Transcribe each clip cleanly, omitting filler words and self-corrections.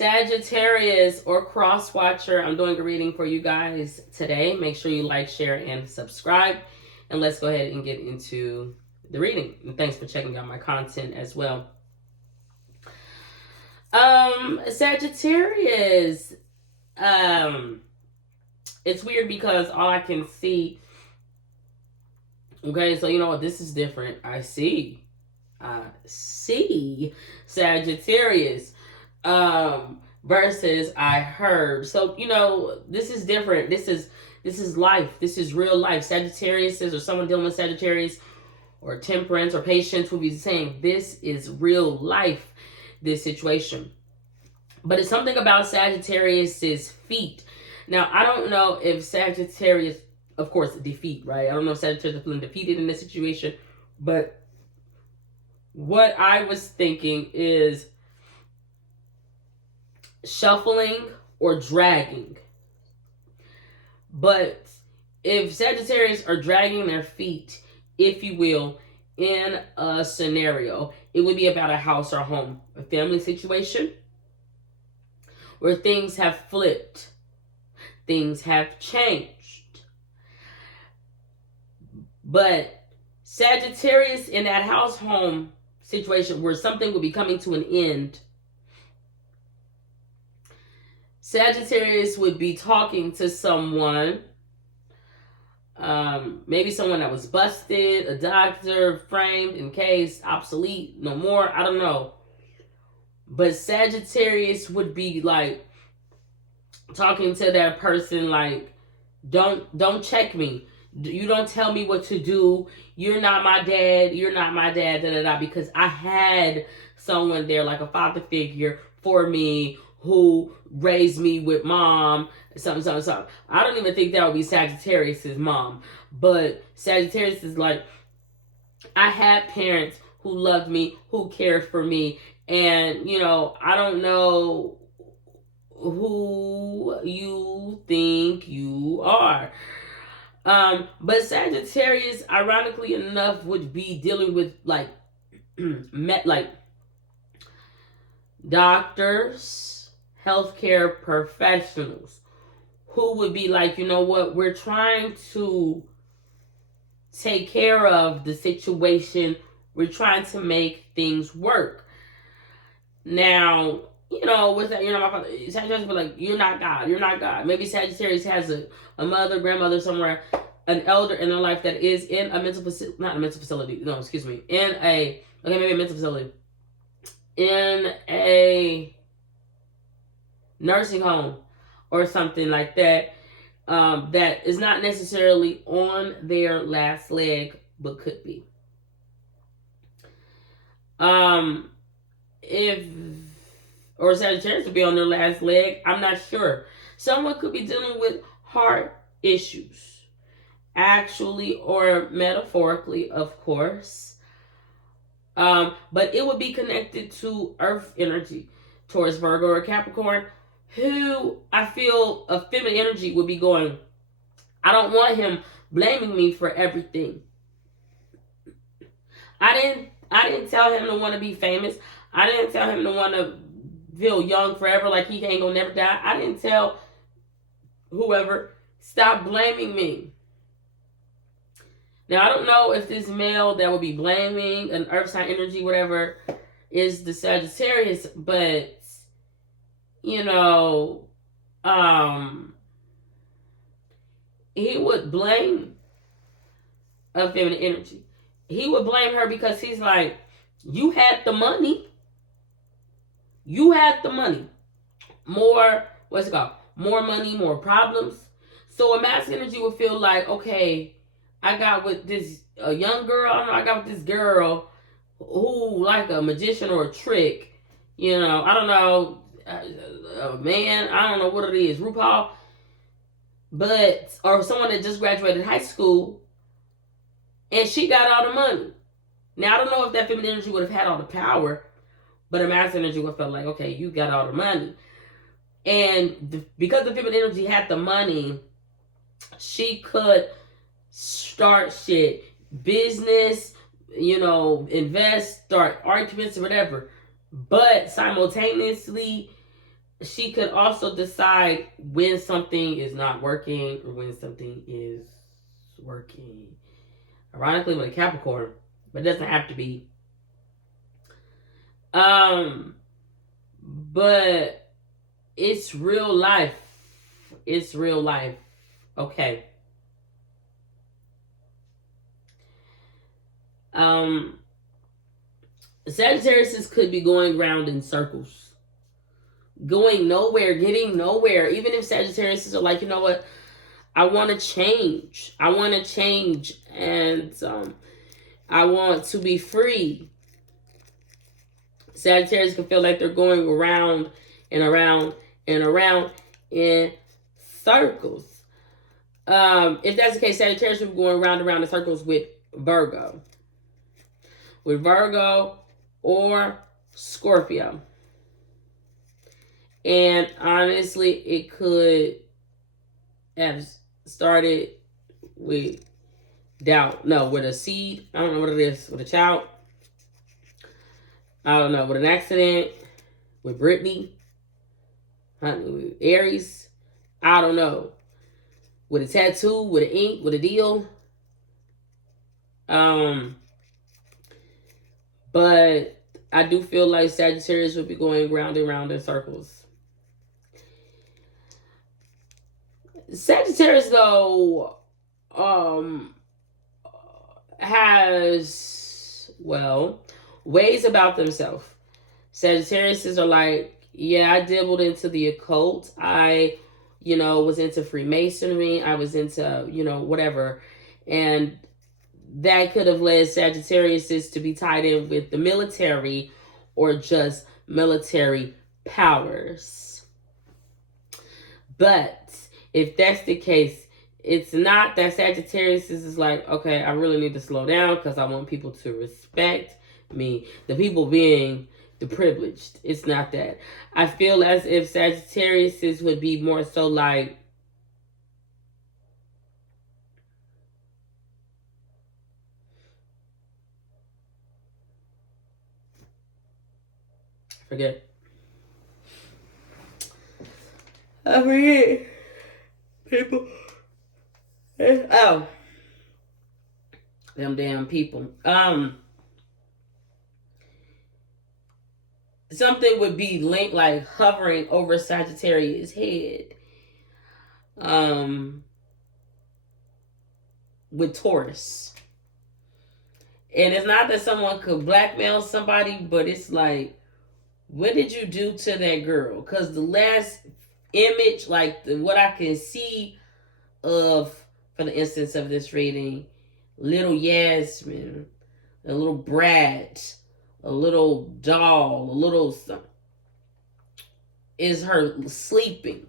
Sagittarius or cross watcher, I'm doing a reading for you guys today. Make sure you like, share, and subscribe. And let's go ahead and get into the reading. And thanks for checking out my content as well. Sagittarius. It's weird because all I can see. Okay, so you know what? This is different. I see Sagittarius versus I heard. So you know, this is different. This is life. This is real life. Sagittarius or someone dealing with Sagittarius or temperance or patience will be saying this is real life, this situation. But it's something about Sagittarius's feet. Now, I don't know if Sagittarius, of course, defeat, right? I don't know if Sagittarius is feeling defeated in this situation, but what I was thinking is shuffling or dragging. But if Sagittarius are dragging their feet, if you will, in a scenario, it would be about a house or home, a family situation where things have flipped, things have changed. But Sagittarius in that house home situation where something will be coming to an end, Sagittarius would be talking to someone, maybe someone that was busted, a doctor, framed, encased, obsolete, no more, I don't know. But Sagittarius would be like talking to that person like, don't check me. You don't tell me what to do. You're not my dad. You're not my dad, da da da. Because I had someone there, like a father figure for me who raised me with mom, something. I don't even think that would be Sagittarius's mom. But Sagittarius is like, I had parents who loved me, who cared for me. And, you know, I don't know who you think you are. But Sagittarius, ironically enough, would be dealing with like doctors, healthcare professionals who would be like, you know what, we're trying to take care of the situation. We're trying to make things work. Now, you know, with that, you know, my father, Sagittarius would be like, you're not God, you're not God. Maybe Sagittarius has a mother, grandmother somewhere, an elder in their life that is in a mental facility, not a mental facility, no, excuse me, maybe a mental facility, in a nursing home or something like that, that is not necessarily on their last leg, but could be. Or Sagittarius would be on their last leg, I'm not sure. Someone could be dealing with heart issues, actually or metaphorically, of course. But it would be connected to Earth energy, Taurus, Virgo, or Capricorn, who I feel a feminine energy would be going, I don't want him blaming me for everything. I didn't tell him to want to be famous. I didn't tell him to want to feel young forever, like he ain't gonna never die. I didn't tell whoever, stop blaming me. Now, I don't know if this male that would be blaming an earth sign energy, whatever, is the Sagittarius, but, you know, he would blame a feminine energy. He would blame her because he's like, you had the money. You had the money. More, what's it called? More money, more problems. So a masculine energy would feel like, okay, I got with this a young girl. I don't know. I got with this girl who like a magician or a trick. You know, I don't know, a man. I don't know what it is, RuPaul, but or someone that just graduated high school, and she got all the money. Now I don't know if that feminine energy would have had all the power, but a masculine energy would have felt like, okay, you got all the money, and because the feminine energy had the money, she could start shit, business, you know, invest, start arguments or whatever. But simultaneously, she could also decide when something is not working or when something is working. Ironically, with a Capricorn, but it doesn't have to be. But it's real life. It's real life. Okay. Sagittarius could be going round in circles, going nowhere, getting nowhere. Even if Sagittarius are like, you know what, I want to change. I want to change, and I want to be free. Sagittarius can feel like they're going around and around and around in circles. If that's the case, Sagittarius will be going round and around in circles with Virgo. With Virgo or Scorpio. And honestly, it could have started with doubt. No, with a seed. I don't know what it is. With a child. I don't know. With an accident. With Brittany. With Aries. I don't know. With a tattoo. With an ink. With a deal. But I do feel like Sagittarius would be going round and round in circles. Sagittarius, though, has, well, ways about themselves. Sagittarius are like, yeah, I dabbled into the occult. I, was into Freemasonry. I was into, whatever. And that could have led Sagittarius to be tied in with the military or just military powers. But if that's the case, it's not that Sagittarius is like, okay, I really need to slow down because I want people to respect me. The people being the privileged. It's not that. I feel as if Sagittarius would be more so like, forget. I forget. People. Oh. Them damn people. Something would be linked, like hovering over Sagittarius' head. With Taurus. And it's not that someone could blackmail somebody, but it's like, what did you do to that girl? Because the last image, like what I can see of, for the instance of this reading, little Yasmin, a little brat, a little doll, a little something, is her sleeping.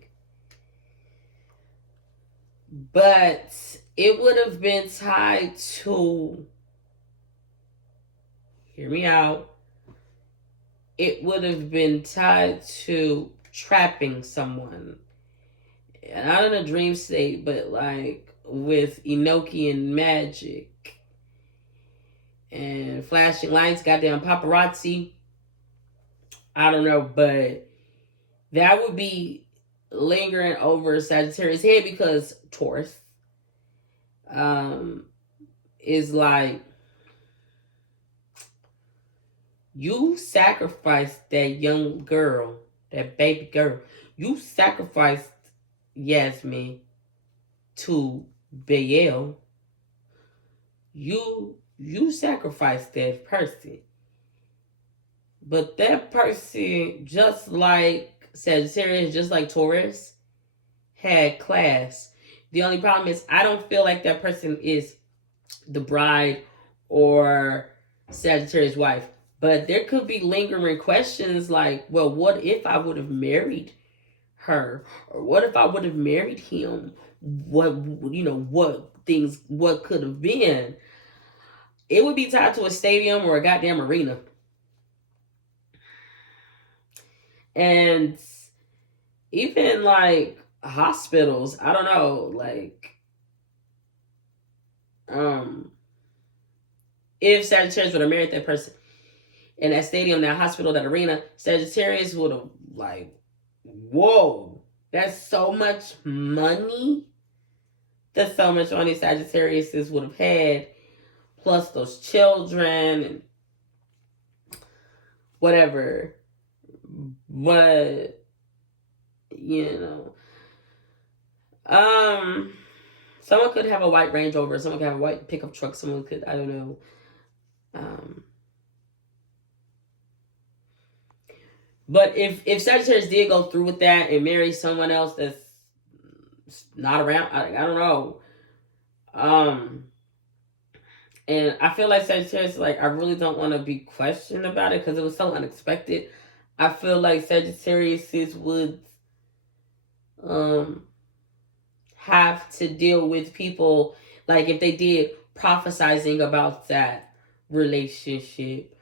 But it would have been tied to, hear me out, it would have been tied to trapping someone. Not in a dream state, but like with Enochian magic and flashing lights, goddamn paparazzi. I don't know, but that would be lingering over Sagittarius' head because Taurus is like, you sacrificed that young girl, that baby girl. You sacrificed Yasmin to Baal. You sacrificed that person. But that person, just like Sagittarius, just like Taurus, had class. The only problem is I don't feel like that person is the bride or Sagittarius' wife. But there could be lingering questions like, well, what if I would have married her? Or what if I would have married him? What could have been? It would be tied to a stadium or a goddamn arena. And even like hospitals, I don't know, like if Sagittarius would have married that person in that stadium, that hospital, that arena, Sagittarius would have like Whoa. That's so much money. That's so much money Sagittarius would have had. Plus those children and whatever. But, you know. Someone could have a white Range Rover. Someone could have a white pickup truck. Someone could, I don't know. But if Sagittarius did go through with that and marry someone else that's not around, I don't know. And I feel like Sagittarius, like, I really don't want to be questioned about it because it was so unexpected. I feel like Sagittarius would have to deal with people, like, if they did prophesizing about that relationship,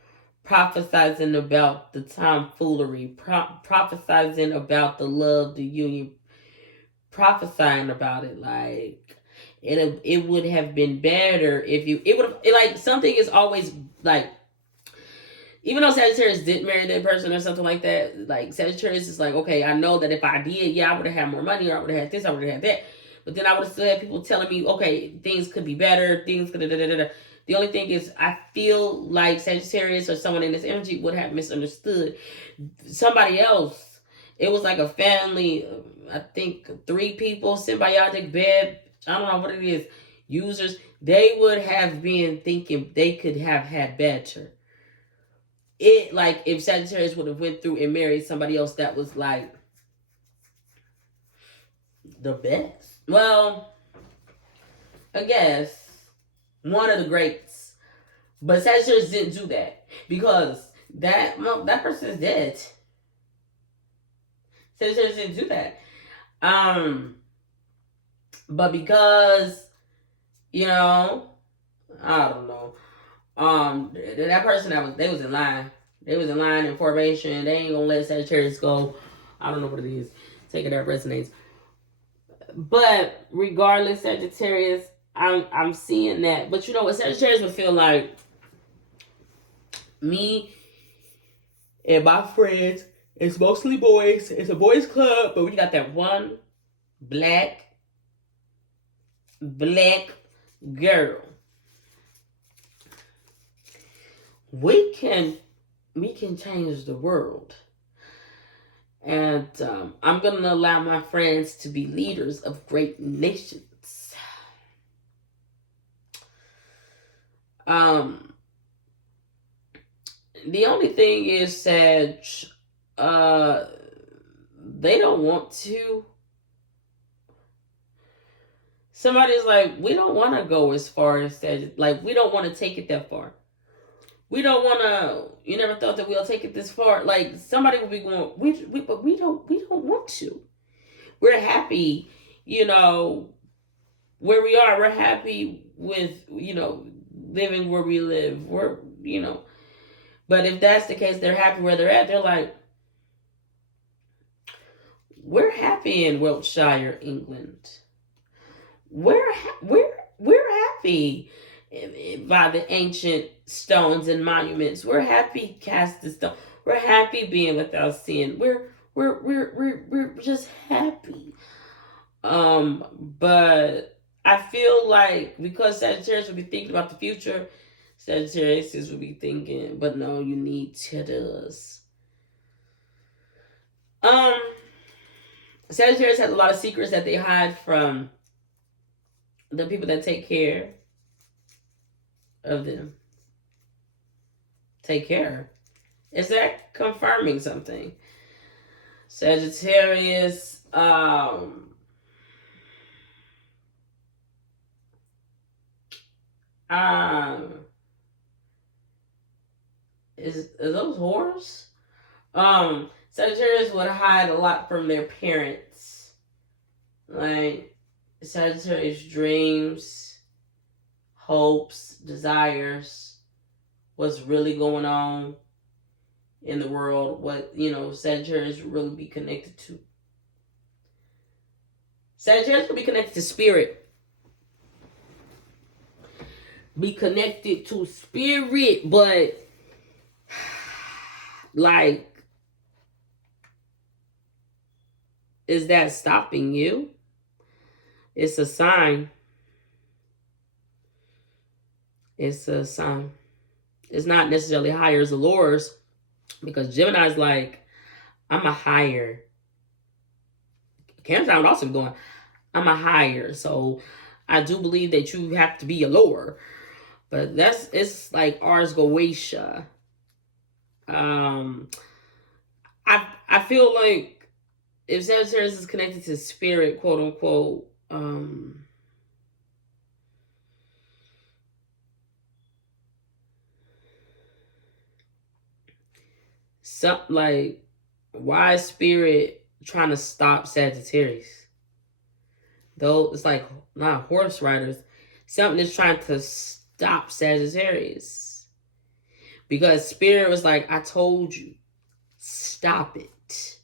prophesizing about the tomfoolery, prophesizing about the love, the union, prophesying about it, like, it would have been better if you, it would have, like, something is always, like, even though Sagittarius didn't marry that person or something like that, like, Sagittarius is like, okay, I know that if I did, yeah, I would have had more money, or I would have had this, I would have had that. But then I would have still had people telling me, okay, things could be better, things could da. The only thing is, I feel like Sagittarius or someone in this energy would have misunderstood somebody else. It was like a family, I think 3 people, symbiotic bed, I don't know what it is, users. They would have been thinking they could have had better. It, like, if Sagittarius would have went through and married somebody else that was like the best. Well, I guess one of the greats. But Sagittarius didn't do that because that person is dead. Sagittarius didn't do that. But because, you know, I don't know. That person they was in line. They was in line in formation. They ain't gonna let Sagittarius go. I don't know what it is. Take it that resonates. But regardless, Sagittarius, I'm seeing that. But you know what, Sagittarius would feel like me and my friends. It's mostly boys. It's a boys club, but we got that one black girl. We can change the world. And I'm going to allow my friends to be leaders of great nations. The only thing is, Sag, they don't want to. Somebody's like, we don't want to go as far as Sag. Like, we don't want to take it that far. We don't want to. You never thought that we'll take it this far. Like, somebody will be going, but we don't want to. We're happy, you know, where we are. We're happy with, you know, living where we live. We're, you know, but if that's the case, they're happy where they're at. They're like, we're happy in Wiltshire, England. We're happy by the ancient stones and monuments. We're happy casting stone. We're happy being without sin. We're just happy. But I feel like because Sagittarius would be thinking about the future, Sagittarius would be thinking, but no, you need cheddars. Sagittarius has a lot of secrets that they hide from the people that take care of them. Take care. Is that confirming something? Sagittarius, is those whores? Sagittarius would hide a lot from their parents. Like, Sagittarius dreams, hopes, desires, what's really going on in the world, what, you know, Sagittarius really be connected to. Sagittarius will be connected to spirit. Be connected to spirit, but like, Is that stopping you? It's a sign. It's a sign. It's not necessarily hires or lowers, because Gemini's like, I'm a higher. Cancer would also be going, I'm a higher. So I do believe that you have to be a lower. But it's like Ars Goetia. I feel like if Sagittarius is connected to spirit, quote unquote, something like, why is spirit trying to stop Sagittarius? Though it's like not horse riders, something is trying to stop Sagittarius. Because spirit was like, I told you, stop it.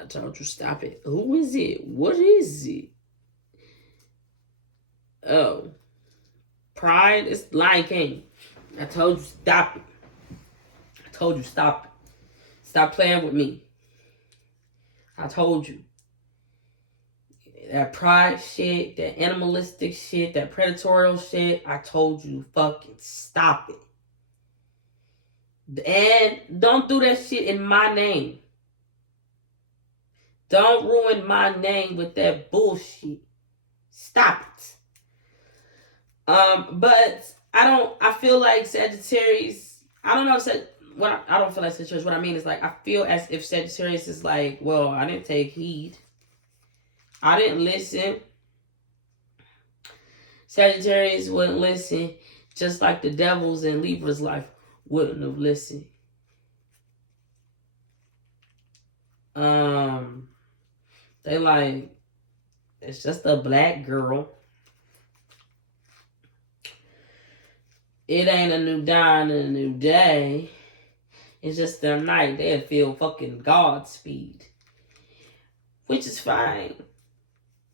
I told you, stop it. Who is it? What is it? Oh, Pride is Lion King. I told you, stop it. I told you, stop it. Stop playing with me. I told you. That pride shit, that animalistic shit, that predatorial shit, I told you, fucking stop it. And don't do that shit in my name. Don't ruin my name with that bullshit. Stop it. But I feel like Sagittarius, I don't know if I don't feel like Sagittarius. What I mean is, like, I feel as if Sagittarius is like, well, I didn't take heed. I didn't listen. Sagittarius wouldn't listen, just like the devils in Libra's life wouldn't have listened. They like, it's just a black girl. It ain't a new dawn and a new day. It's just their night. They feel fucking Godspeed. Which is fine.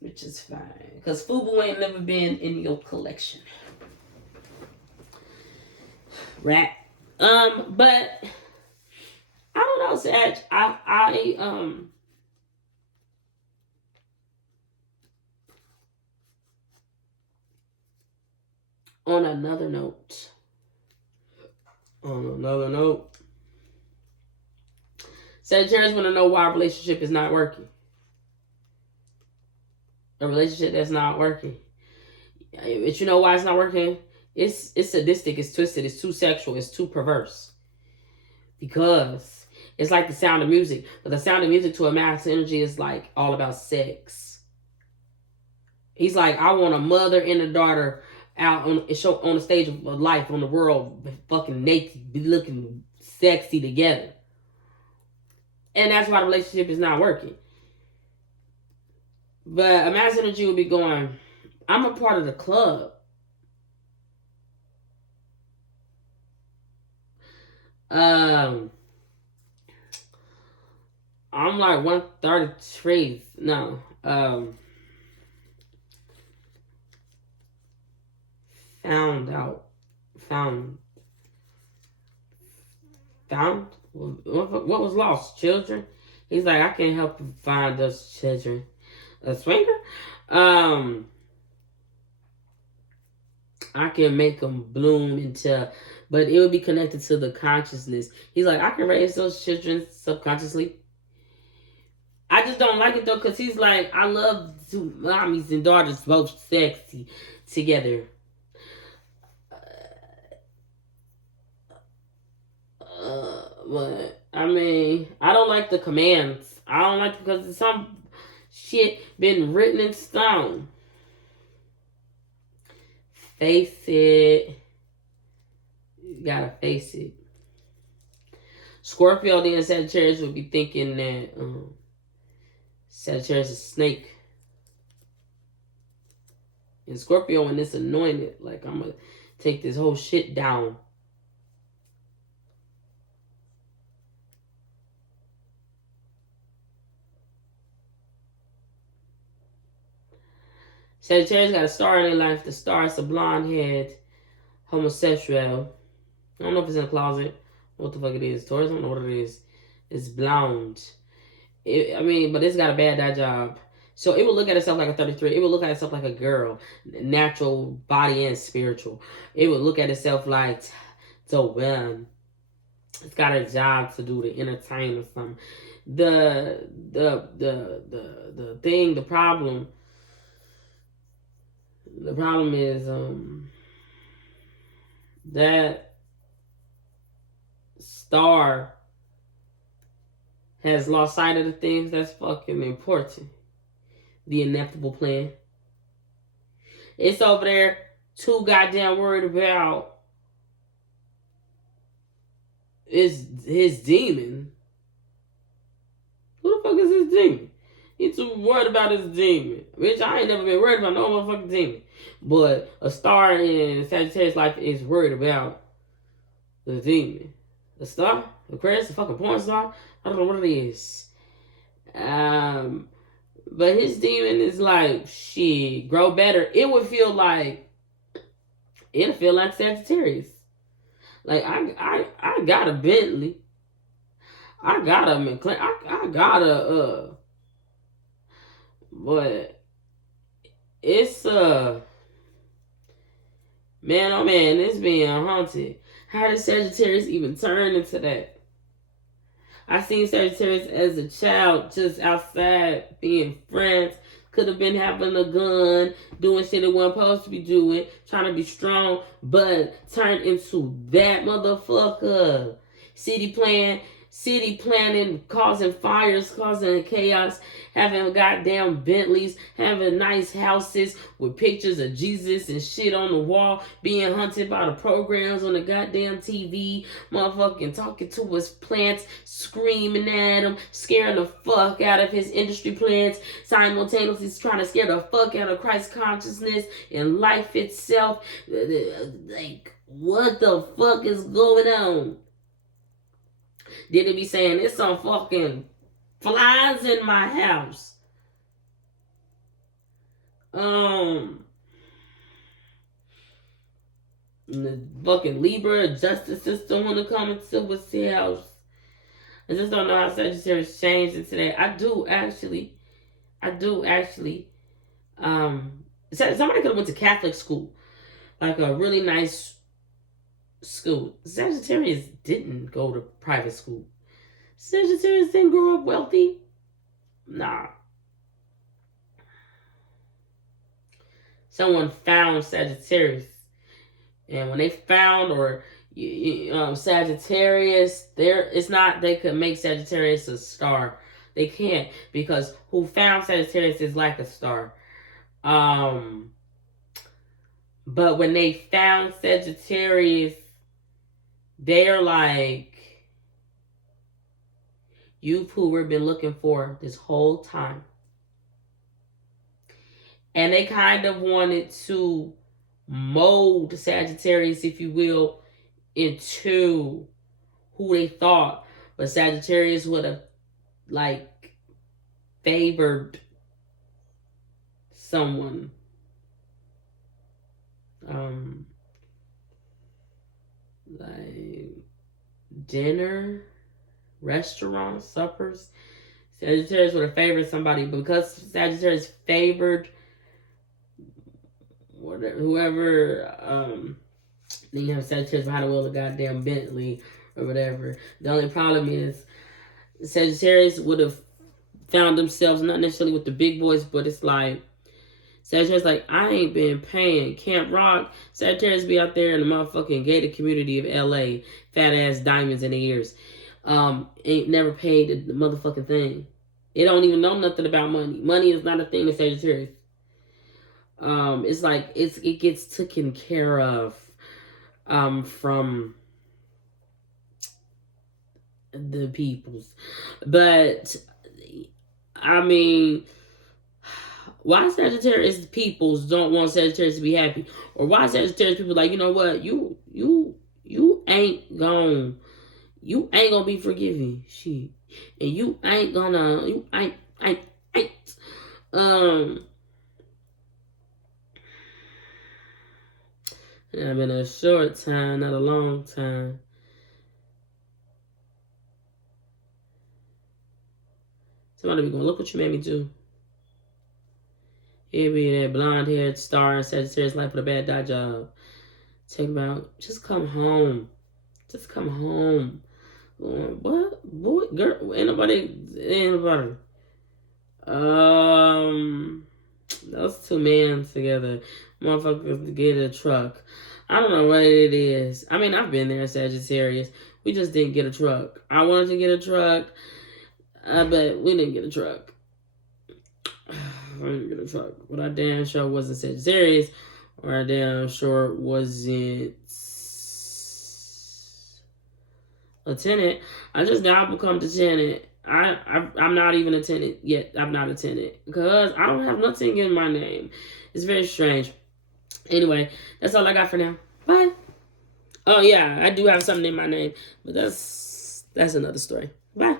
Because FUBU ain't never been in your collection. Right? But I don't know, Sag. On another note, Sagittarius want to know why a relationship is not working. A relationship that's not working. But you know why it's not working? It's sadistic, it's twisted, it's too sexual, it's too perverse. Because it's like the sound of music. But the sound of music to a mass energy is like all about sex. He's like, I want a mother and a daughter out on the stage of life, on the world, fucking naked, be looking sexy together. And that's why the relationship is not working. But a mass energy would be going, I'm a part of the club. I'm like 133. No. Found. What was lost? Children? He's like, I can't help you find those children. A swinger? I can make them bloom into, but it would be connected to the consciousness. He's like, I can raise those children subconsciously. I just don't like it though, because he's like, I love two mommies and daughters both sexy together. But I mean, I don't like the commands. I don't like, because some shit been written in stone. Face it. You gotta face it. Scorpio then Sagittarius would be thinking that Sagittarius is a snake. And Scorpio, when it's anointed, like, I'm gonna take this whole shit down. Sagittarius got a star in their life. The star is a blonde head, homosexual. I don't know if it's in the closet. What the fuck it is? Taurus, I don't know what it is. It's blonde. But it's got a bad dad job. So it would look at itself like a 33. It would look at itself like a girl, natural body and spiritual. It would look at itself like, so well, it's got a job to do to entertain or something. The thing, the problem is that star has lost sight of the things that's fucking important. The inevitable plan. It's over there too goddamn worried about his demon. Who the fuck is his demon? He's too worried about his demon. Bitch, I ain't never been worried about no motherfucking demon. But a star in Sagittarius life is worried about the demon. The star? Aquarius? The fucking porn star? I don't know what it is. But his demon is like, shit, grow better. It'll feel like Sagittarius. Like, I got a Bentley. I got a McLaren. I got a, but it's, man, oh man, it's being haunted. How did Sagittarius even turn into that? I seen Sagittarius as a child just outside being friends. Could have been having a gun, doing shit it wasn't supposed to be doing, trying to be strong, but turned into that motherfucker. City planning, causing fires, causing chaos, having goddamn Bentleys, having nice houses with pictures of Jesus and shit on the wall, being hunted by the programs on the goddamn TV, motherfucking talking to his plants, screaming at him, scaring the fuck out of his industry plants, simultaneously trying to scare the fuck out of Christ consciousness and life itself. Like, what the fuck is going on? Did it be saying there's some fucking flies in my house? The fucking Libra justice system want to come into his house. I just don't know how Sagittarius changed into that. I do actually. Somebody could have went to Catholic school, like a really nice school. Sagittarius didn't go to private school. Sagittarius didn't grow up wealthy. Nah. Someone found Sagittarius, and when they found Sagittarius, it's not they could make Sagittarius a star. They can't, because who found Sagittarius is like a star. But when they found Sagittarius, they're like, you've who we've been looking for this whole time. And they kind of wanted to mold Sagittarius, if you will, into who they thought. But Sagittarius would have, like, favored someone. Like dinner, restaurants, suppers. Sagittarius would have favored somebody, but because Sagittarius favored whoever, then you have Sagittarius behind the wheel of a goddamn Bentley or whatever. The only problem is Sagittarius would have found themselves not necessarily with the big boys, but it's like Sagittarius like, I ain't been paying Camp Rock. Sagittarius be out there in the motherfucking gated community of LA, fat ass diamonds in the ears. Ain't never paid the motherfucking thing. It don't even know nothing about money. Money is not a thing to Sagittarius. It's like it gets taken care of from the peoples. But I mean, why Sagittarius peoples don't want Sagittarius to be happy? Or why Sagittarius people like, you know what, you ain't gonna be forgiving, shit. And you ain't I've been a short time, not a long time. Somebody be going, look what you made me do. He'll be that blonde-haired star in Sagittarius life with a bad dye job. Take him out. Just come home. Just come home. What? Boy, girl, ain't nobody. Those two men together. Motherfuckers to get a truck. I don't know what it is. I mean, I've been there, Sagittarius. We just didn't get a truck. I wanted to get a truck, but we didn't get a truck. I didn't get a truck. But I damn sure wasn't Sagittarius, or I damn sure wasn't a tenant. I just now become the tenant. I'm not even a tenant yet. I'm not a tenant because I don't have nothing in my name. It's very strange. Anyway, that's all I got for now. Bye. Oh yeah, I do have something in my name, but that's another story. Bye.